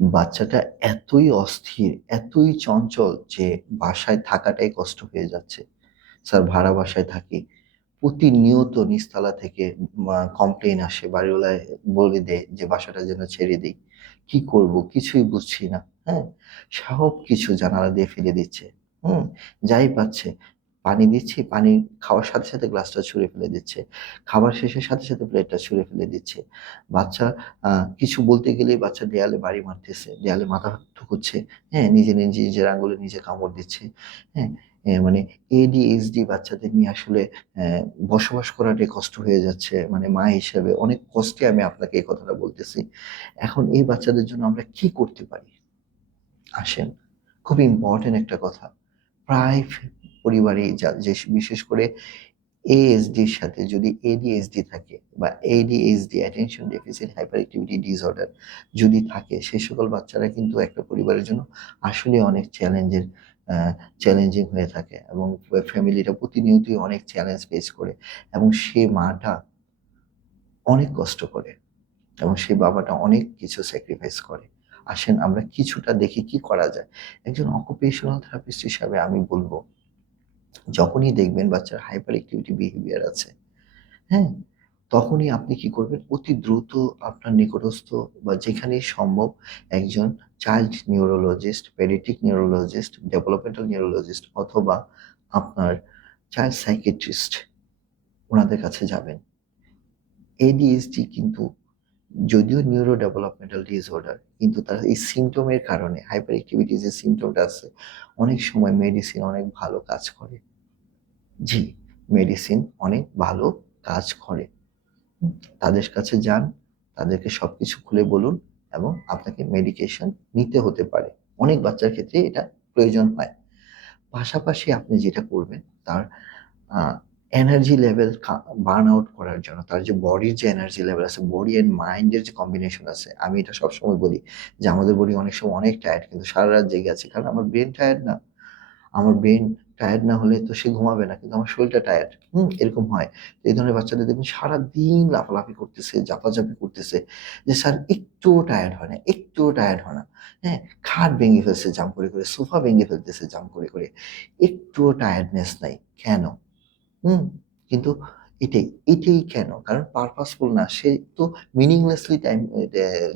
বাচ্চাটা এতই অস্থির, এতই চঞ্চল যে বাসায় থাকাটাই কষ্ট হয়ে যাচ্ছে। স্যার ভাড়া বাসায় থাকি। প্রতিনিয়ত নিচতলা থেকে কমপ্লেন আসে। বাড়িওয়ালায় বলে দেয় যে বাসাটা যেন ছেড়ে দেই। কি করব কিছুই বুঝছি না। হ্যাঁ? সব কিছু জানালা দিয়ে ফেলে দিচ্ছে। হুম? যাই পাচ্ছে পানি দিচ্ছি, পানি খাওয়ার সাথে, সাথে গ্লাসটা ছুঁড়ে ফেলে দিচ্ছে। খাবার শেষের সাথে, সাথে প্লেটটা ছুঁড়ে ফেলে দিচ্ছে। বাচ্চা কিছু বলতে গেলেই বাচ্চা দেয়ালে বাড়ি মারতেছে, দেয়ালে মাথা ঠুকুচ্ছে, হ্যাঁ? নিজে, নিজে নিজের আঙুলে নিজে কামড় দিচ্ছে, হ্যাঁ? মানে ADHD বাচ্চাদের নিয়ে আসলে বসবাস করাটাই কষ্ট হয়ে যাচ্ছে। মানে মা হিসেবে অনেক কষ্টে আমি আপনাকে এই কথাটা বলতেছি। এখন এই বাচ্চাদের জন্য আমরা কি করতে পারি? আসেন, খুব ইম্পোর্টেন্ট একটা কথা। প্রায় ফে পরিবারেই যা বিশেষ করে ASD র সাথে যদি এডিএসডি থাকে বা ADHD attention Attention hyperactivity Disorder যদি থাকে সে সকল বাচ্চারা কিন্তু একটা পরিবারের জন্য আসলে অনেক চ্যালেঞ্জের চ্যালেঞ্জিং হয়ে থাকে এবং ফ্যামিলিটা প্রতিনিয়তই অনেক চ্যালেঞ্জ ফেস করে এবং সে মাটা অনেক কষ্ট করে এবং সে বাবাটা অনেক কিছু স্যাক্রিফাইস করে। আসেন আমরা কিছুটা দেখি কি করা যায়। একজন অকুপেশনাল থেরাপিস্ট হিসাবে আমি বলব, যখনই দেখবেন বাচ্চার হাইপার অ্যাক্টিভিটি বিহেভিয়ার আছে, হ্যাঁ? তখনই আপনি কি করবেন অতি দ্রুত আপনার নিকটস্থ বা যেখানেই সম্ভব একজন child neurologist, paediatric neurologist, developmental neurologist অথবা আপনার চাইল্ড সাইকিয়াট্রিস্ট ওনাদের কাছে যাবেন। ADHD কিন্তু যদিও নিউরো ডেভেলপমেন্টাল ডিসঅর্ডার কিন্তু তার এই সিম্পটমের কারণে হাইপার অ্যাক্টিভিটি যে সিম্পটমটা আছে অনেক সময় মেডিসিন অনেক ভালো কাজ করে। জি, মেডিসিন অনেক ভালো কাজ করে। তাদের কাছে যান, তাদেরকে সব কিছু খুলে বলুন এবং আপনাকে মেডিকেশন নিতে হতে পারে। অনেক বাচ্চার ক্ষেত্রে এটা প্রয়োজন হয়। পাশাপাশি আপনি যেটা করবেন তার এনার্জি লেভেল বার্ন আউট করার জন্য তার যে বডির যে এনার্জি লেভেল আছে, বডি অ্যান্ড মাইন্ডের যে কম্বিনেশন আছে, আমি এটা সবসময় বলি যে আমাদের বডি অনেক সময় অনেক টায়ার্ড কিন্তু সারা রাত জেগে আছে। কারণ আমার ব্রেন টায়ার্ড না। আমার ব্রেন টায়ার্ড না হলে তো সে ঘুমাবে না। কিন্তু আমার শরীরটা টায়ার্ড। হুম? এরকম হয়। এই ধরনের বাচ্চাদের দেখবেন সারাদিন লাফালাফি করতেছে, ঝাপাঝাপি করতেছে যে স্যার একটুও টায়ার্ড হয় না, একটুও টায়ার্ড হয় না। হ্যাঁ? খাট ভেঙে ফেলছে জাম্প করে, করে, সোফা ভেঙে ফেলতেছে জাম্প করে, করে। একটুও টায়ার্ডনেস নাই। কেন? হুম? কিন্তু এটাই, এটাই কেন? কারণ পারপাসফুল না। সে তো মিনিংলেসলি টাইম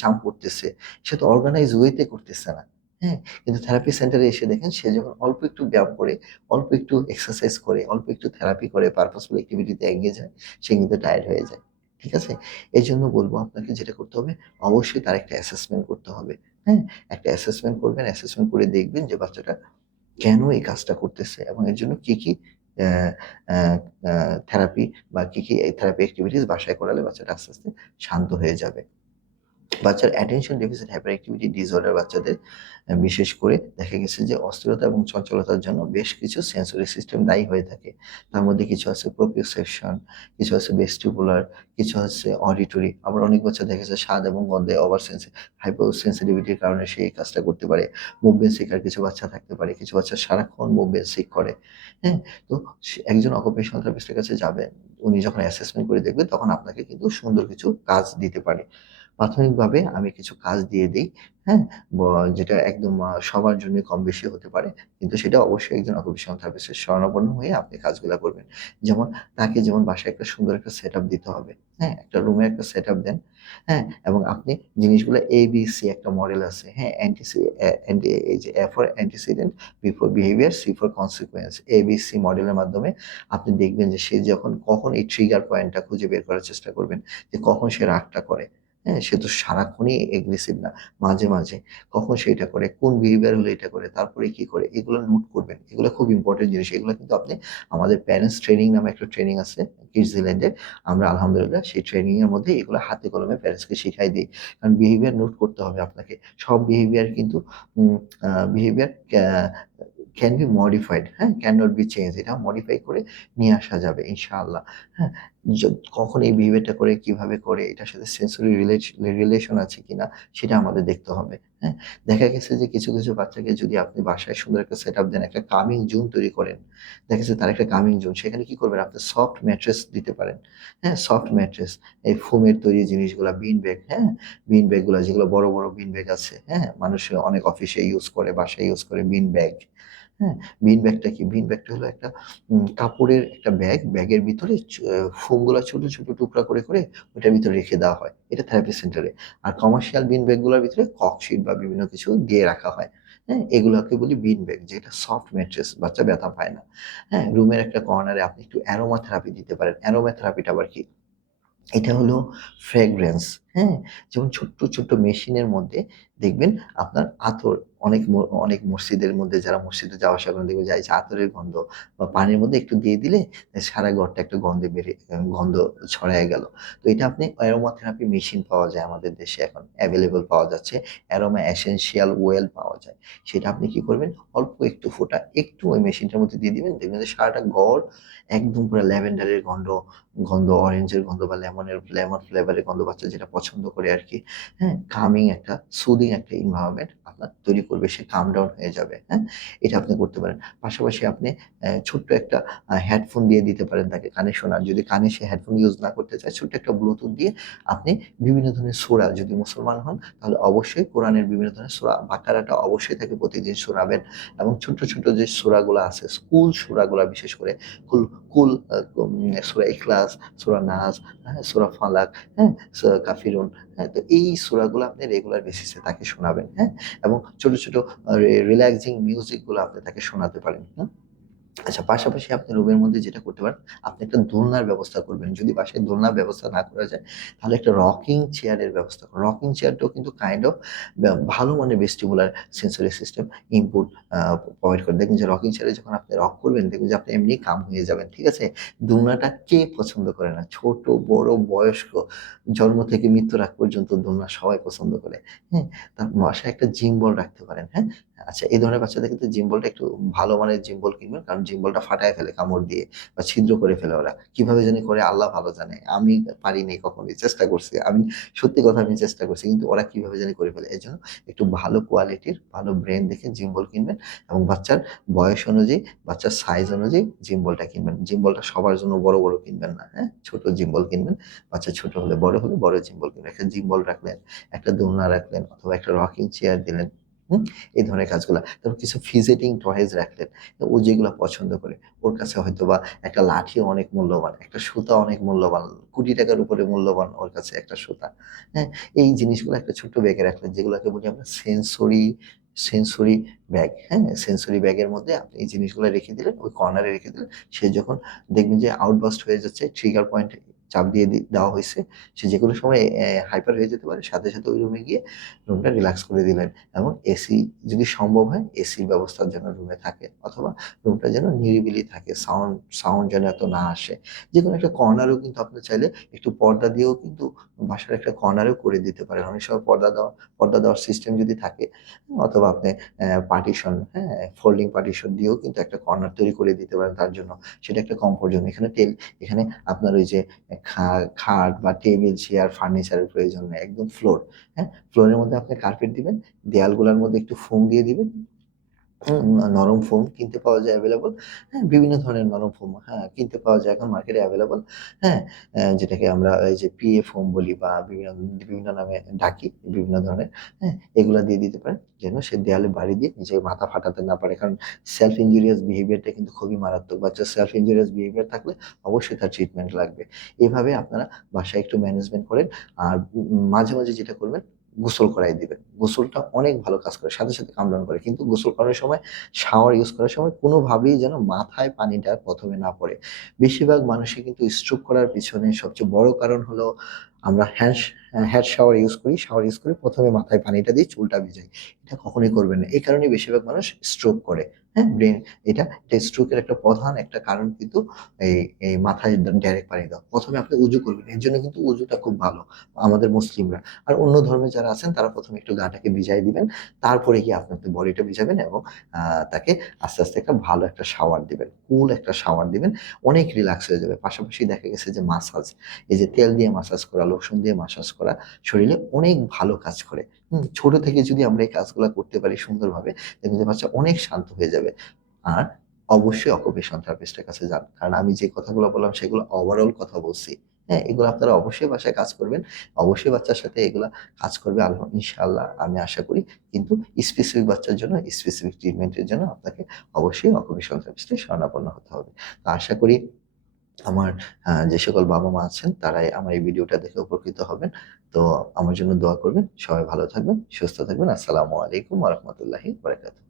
জাম্প করতেছে। সে তো অর্গানাইজ ওয়েতে করতেছে না। হ্যাঁ? কিন্তু থেরাপি সেন্টারে এসে দেখেন সে যখন অল্প একটু ব্যায়াম করে, অল্প একটু এক্সারসাইজ করে, অল্প একটু থেরাপি করে, পারপাসফুল অ্যাক্টিভিটিতে এগিয়ে যায়, সে কিন্তু টায়ার্ড হয়ে যায়। ঠিক আছে? এই জন্য বলব আপনাকে যেটা করতে হবে, অবশ্যই তার একটা অ্যাসেসমেন্ট করতে হবে। হ্যাঁ? একটা অ্যাসেসমেন্ট করবেন, অ্যাসেসমেন্ট করে দেখবেন যে বাচ্চাটা কেন এই কাজটা করতেছে এবং এর জন্য কি, কি থেরাপি বা কি, কি থেরাপি অ্যাক্টিভিটিস বাসায় করালে বাচ্চাটা আস্তে, আস্তে শান্ত হয়ে যাবে। বাচ্চার attention deficit hyperactivity disorder বাচ্চাদের বিশেষ করে দেখা গেছে যে অস্থিরতা এবং চঞ্চলতার জন্য বেশ কিছু সেন্সরি সিস্টেম দায়ী হয়ে থাকে। তার মধ্যে কিছু আছে প্রোপ্রিওসেপশন, কিছু আছে ভেস্টিবুলার, কিছু আছে অডিটরি। আবার অনেক বাচ্চা দেখা যাচ্ছে স্বাদ এবং গন্ধে ওভার সেনসি হাইপার সেন্সিটিভিটির কারণে সে এই কাজটা করতে পারে। মুভমেন্ট সিকার কিছু বাচ্চা থাকতে পারে। কিছু বাচ্চা সারাক্ষণ মুভমেন্ট সিক করে। হ্যাঁ? তো একজন অকুপেশনাল থেরাপিস্টের কাছে যাবেন। উনি যখন অ্যাসেসমেন্ট করে দেখবেন তখন আপনাকে কিন্তু সুন্দর কিছু কাজ দিতে পারে। প্রাথমিকভাবে আমি কিছু কাজ দিয়ে দিই হ্যাঁ? যেটা একদম সবার জন্য কম বেশি হতে পারে। কিন্তু সেটা অবশ্যই একজন অকুপেশনাল থেরাপিস্টের শরণাপন্ন হয়ে আপনি কাজগুলো করবেন। যেমন তাকে যেমন বাসায় একটা সুন্দর একটা সেটআপ দিতে হবে। হ্যাঁ? একটা রুমে একটা সেটআপ দেন। হ্যাঁ? এবং আপনি জিনিসগুলো এ বি সি একটা মডেল আছে। হ্যাঁ? অ্যান্টিসি অ্যা অ্যান্টি এই যে A for antecedent, B for behaviour, C for consequence. A B C মডেলের মাধ্যমে আপনি দেখবেন যে সে যখন কখন এই ট্রিগার পয়েন্টটা খুঁজে বের করার চেষ্টা করবেন যে কখন সে রাগটা করে। হ্যাঁ? সে তো সারাক্ষণই এগ্রেসিভ না। মাঝে, মাঝে কখন সেটা করে, কোন বিহেভিয়ার হলে এটা করে, তারপরে কি করে এগুলো নোট করবেন। এগুলো খুব ইম্পোর্টেন্ট জিনিস। এগুলো কিন্তু আপনি আমাদের প্যারেন্টস ট্রেনিং নামে একটা ট্রেনিং আছে কিডসল্যান্ডে। আমরা আলহামদুলিল্লাহ সেই ট্রেনিংয়ের মধ্যে এগুলো হাতে কলমে প্যারেন্টসকে শিখাই দিই কারণ বিহেভিয়ার নোট করতে হবে আপনাকে। সব বিহেভিয়ার কিন্তু বিহেভিয়ার ক্যান বি মডিফাইড, হ্যাঁ? ক্যান নট বি চেঞ্জ এটা মডিফাই করে নিয়ে আসা যাবে ইনশাআল্লাহ। হ্যাঁ? কখন এই বিহেভিয়ারটা করে, কীভাবে করে, এটার সাথে সেন্সরি রিলেশন আছে কিনা, সেটা আমাদের দেখতে হবে হ্যাঁ? দেখা গেছে যে কিছু কিছু বাচ্চাকে যদি আপনি বাসায় সুন্দর একটা সেট আপ দেন, একটা কামিং জোন তৈরি করেন, দেখা গেছে তার একটা কামিং জোন সেখানে কি করবেন? আপনি সফট ম্যাট্রেস দিতে পারেন হ্যাঁ? সফট ম্যাট্রেস এই ফোমের তৈরি জিনিসগুলো বিন ব্যাগ হ্যাঁ? বিন ব্যাগগুলো যেগুলো বড় বড় বিন ব্যাগ আছে হ্যাঁ? মানুষ অনেক অফিসে ইউজ করে, বাসায় ইউজ করে বিন ব্যাগ হ্যাঁ বিন ব্যাগটা কি? বিন ব্যাগটা হলো একটা কাপড়ের একটা ব্যাগ ব্যাগের ভিতরে ফোমগুলো ছোট ছোট টুকরা করে করে ওটার ভিতরে রেখে দেওয়া হয়। এটা থেরাপি সেন্টারে আর কমার্শিয়াল বিন ব্যাগগুলোর ভিতরে ককশিট বা বিভিন্ন কিছু দিয়ে রাখা হয়। হ্যাঁ এগুলোকে বলি বিন ব্যাগ যেটা সফট ম্যাট্রেস বাচ্চা ব্যথা পায় না। হ্যাঁ রুমের একটা কর্নারে আপনি একটু অ্যারোমা থেরাপি দিতে পারেন। অ্যারোমা থেরাপিটা আবার কি? এটা হলো ফ্রেগ্রেন্স হ্যাঁ? যেমন ছোট্ট ছোট্ট মেশিনের মধ্যে দেখবেন আপনার আতর অনেক অনেক মসজিদের মধ্যে যারা মসজিদে যাওয়া আসা করেন, দেখবেন যায় আতরের গন্ধ বা পানির মধ্যে একটু দিয়ে দিলে সারা ঘরটা একটা গন্ধে বেড়ে, গন্ধ ছড়ায় গেল। তো এটা আপনি অ্যারোমা থেরাপি মেশিন পাওয়া যায় আমাদের দেশে এখন অ্যাভেলেবল পাওয়া যাচ্ছে। অ্যারোমা এসেনশিয়াল ওয়েল পাওয়া যায়। সেটা আপনি কি করবেন? অল্প একটু ফোটা, একটু ওই মেশিনটার মধ্যে দিয়ে দিবেন। দেখবেন যে সারাটা ঘর একদম পুরো ল্যাভেন্ডারের গন্ধ গন্ধ অরেঞ্জের গন্ধ বা লেমনের লেমন ফ্লেভারের গন্ধ বাচ্চা যেটা পছন্দ করে আর কি। হ্যাঁ কামিং একটা সুদিং একটা ইনভায়রনমেন্ট আপনার তৈরি করবে, সে কাম ডাউন হয়ে যাবে। হ্যাঁ এটা আপনি করতে পারেন। পাশাপাশি আপনি ছোট্ট একটা হেডফোন দিয়ে দিতে পারেন তাকে কানে শোনার যদি কানে সে হেডফোন ইউজ না করতে চায়, ছোট্ট একটা ব্লুটুথ দিয়ে আপনি বিভিন্ন ধরনের সোরা, যদি মুসলমান হন, তাহলে অবশ্যই কোরআনের বিভিন্ন ধরনের সোরা, বাকারাটা অবশ্যই তাকে প্রতিদিন শোনাবেন এবং ছোট ছোট যে সোরাগুলো আছে স্কুল সোরাগুলো বিশেষ করে, কুল কুল সোরা ইখলাস, সোরা নাজ হ্যাঁ সোরা ফালাক হ্যাঁ সূরা কাফিরুন হ্যাঁ তো এই সুরাগুলো আপনি রেগুলার বেসিসে তাকে শোনাবেন হ্যাঁ এবং ছোট ছোট রিল্যাক্সিং মিউজিকগুলো আপনি তাকে শোনাতে পারেন হ্যাঁ। আচ্ছা পাশাপাশি আপনি রুমের মধ্যে যেটা করতে পারেন, আপনি একটা দোলনার ব্যবস্থা করবেন। যদি বাসায় দোলনার ব্যবস্থা না করা যায়, তাহলে একটা রকিং চেয়ারের ব্যবস্থা করুন। রকিং চেয়ারটাও কিন্তু কাইন্ড অফ ভালো মানের vestibular sensory system input provide করে। দেখবেন যে রকিং চেয়ারে যখন আপনি রক করবেন দেখবেন যে আপনি এমনি কাম হয়ে যাবেন, ঠিক আছে? দোলনাটা কে পছন্দ করে না? ছোট, বড়, বয়স্ক, জন্ম থেকে মৃত্যু রাখ পর্যন্ত দোলনা সবাই পছন্দ করে। হ্যাঁ তার বাসায় একটা জিম বল রাখতে পারেন হ্যাঁ? আচ্ছা এই ধরনের বাচ্চাদের ক্ষেত্রে জিম বলটা একটু ভালো মানের জিম বল কিনবেন, কারণ জিম বলটা ফাটায় ফেলে, কামড় দিয়ে বা ছিদ্র করে ফেলে ওরা। কীভাবে জানি করে আল্লাহ ভালো জানে। আমি পারিনি কখনোই, চেষ্টা করছি। আমি সত্যি কথা আমি চেষ্টা করছি, কিন্তু ওরা কীভাবে জানি করে ফেলে। এই জন্য একটু ভালো কোয়ালিটির ভালো ব্রেন দেখে জিম্বল কিনবেন এবং বাচ্চার বয়স অনুযায়ী, বাচ্চার সাইজ অনুযায়ী জিম্বলটা কিনবেন। জিম্বলটা সবার জন্য বড় বড় কিনবেন না হ্যাঁ? ছোট জিম্বল কিনবেন। বাচ্চা ছোট হলে বড় হলে বড় জিম্বল কিনবেন। একটা জিম বল রাখলেন, একটা দোলনা রাখলেন অথবা একটা রকিং চেয়ার দিলেন। এই ধরনের কাজগুলা। তারপর কিছু ফিজেটিং টয়েজ রাখলেন। ও যেগুলো পছন্দ করে, ওর কাছে হয়তো বা একটা লাঠি অনেক মূল্যবান, একটা সুতা অনেক মূল্যবান কোটি টাকার উপরে মূল্যবান ওর কাছে একটা সুতা। হ্যাঁ এই জিনিসগুলো একটা ছোট্ট ব্যাগে রাখলেন, যেগুলোকে বলি আমরা সেন্সরি সেন্সরি ব্যাগ হ্যাঁ সেন্সরি ব্যাগের মধ্যে আপনি এই জিনিসগুলো রেখে দিলেন, ওই কর্নারে রেখে দিলেন। সে যখন দেখবেন যে আউটবাস্ট হয়ে যাচ্ছে ট্রিগার পয়েন্ট চাপ দিয়ে দেওয়া হয়েছে, সে যে কোনো সময় হাইপার হয়ে যেতে পারে। সাথে সাথে ওই রুমে গিয়ে রুমটা রিল্যাক্স করে দিলেন। এবং এসি যদি সম্ভব হয় এসির ব্যবস্থার জন্য রুমে থাকে অথবা রুমটা যেন নিরিবিলি থাকে সাউন্ড সাউন্ড যেন এত না আসে। যে কোনো একটা কর্নারও কিন্তু আপনি চাইলে একটু পর্দা দিয়েও কিন্তু বাসার একটা কর্নারও করে দিতে পারেন। অনেক সময় পর্দা দেওয়া, পর্দা দেওয়ার সিস্টেম যদি থাকে, অথবা আপনি পার্টিশন হ্যাঁ ফোল্ডিং পার্টিশন দিয়েও কিন্তু একটা কর্নার তৈরি করে দিতে পারেন তার জন্য। সেটা একটা কমফোর্ট জোন এখানে টেল এখানে আপনার ওই যে খাট বা টেবিল চেয়ার ফার্নিচারের প্রয়োজন নেই, একদম ফ্লোর হ্যাঁ? ফ্লোরের মধ্যে আপনি কার্পেট দিবেন, দেয়ালগুলোর মধ্যে একটু ফোম দিয়ে দিবেন নরম ফোম কিনতে পাওয়া যায় অ্যাভেলেবল হ্যাঁ বিভিন্ন ধরনের নরম ফোম হ্যাঁ কিনতে পাওয়া যায় এখন মার্কেটে অ্যাভেলেবল হ্যাঁ যেটাকে আমরা এই যে পিএ ফোম বলি বা বিভিন্ন বিভিন্ন নামে ডাকি, বিভিন্ন ধরনের হ্যাঁ এগুলা দিয়ে দিতে পারেন। যেন সে দেয়ালে বাড়ি দিয়ে নিজের মাথা ফাটাতে না পারে। কারণ সেলফ ইঞ্জুরিয়াস বিহেভিয়ারটা কিন্তু খুবই মারাত্মক। বাচ্চা সেলফ ইঞ্জুরিয়াস বিহেভিয়ার থাকলে অবশ্যই তার ট্রিটমেন্ট লাগবে। এভাবে আপনারা বাসায় একটু ম্যানেজমেন্ট করেন। আর মাঝে মাঝে যেটা করবেন গোসল করাই দিবেন। গোসলটা অনেক ভালো কাজ করে, সাথে সাথে কামড়ন করে। কিন্তু গোসল করার সময়, শাওয়ার ইউজ করার সময় কোনোভাবেই যেন মাথায় পানিটা প্রথমে না পড়ে। বেশিরভাগ মানুষই কিন্তু স্ট্রোক করার পিছনে সবচেয়ে বড় কারণ হলো আমরা হ্যান্ড হ্যান্ড শাওয়ার ইউজ করি। শাওয়ার ইউজ করে প্রথমে মাথায় পানিটা দিয়ে চুলটা ভিজাই। এটা কখনোই করবেন না। এই কারণে বেশিরভাগ মানুষ স্ট্রোক করে। হ্যাঁ ব্রেন এটা স্ট্রোকের একটা প্রধান একটা কারণ কিন্তু এই এই মাথায় ডাইরেক্ট পানি দাও প্রথমে আপনি উজু করবেন, এর জন্য কিন্তু উজুটা খুব ভালো আমাদের মুসলিমরা। আর অন্য ধর্মে যারা আছেন, তারা প্রথমে একটু গাটাকে ভিজাই দিবেন, তারপরে গিয়ে আপনি আপনার বডিটা ভিজাবেন এবং তাকে আস্তে আস্তে একটা ভালো একটা শাওয়ার দিবেন কুল একটা শাওয়ার দিবেন, অনেক রিল্যাক্স হয়ে যাবে। পাশাপাশি দেখা গেছে যে মাসাজ এই যে তেল দিয়ে মাসাজ করা লোশন দিয়ে মাসাজ করা, শরীরে অনেক ভালো কাজ করে। ছোট থেকে যদি আমরা এই কাজগুলো করতে পারি সুন্দরভাবে যে বাচ্চা অনেক শান্ত হয়ে যাবে। আর অবশ্যই অকুপেশন থেরাপিস্টের কাছে যান। কারণ আমি যে কথাগুলো বললাম সেগুলো ওভারঅল কথা বলছি। হ্যাঁ এগুলো আপনারা অবশ্যই বাসায় কাজ করবেন। অবশ্যই বাচ্চার সাথে এগুলা কাজ করবে আল্লাহ, ইনশাআল্লাহ, আমি আশা করি। কিন্তু স্পেসিফিক বাচ্চার জন্য স্পেসিফিক ট্রিটমেন্টের জন্য আপনাকে অবশ্যই অকুপেশন থেরাপিস্টের শরণাপন্ন হতে হবে। তো আশা করি আমার যে সকল বাবা মা আছেন, তারাই আমার এই ভিডিওটা দেখে উপকৃত হবেন। তো আমার জন্য দোয়া করবেন। সবাই ভালো থাকবেন, সুস্থ থাকবেন। আসসালামু আলাইকুম রহমতুল্লাহি বারাকাতুহু।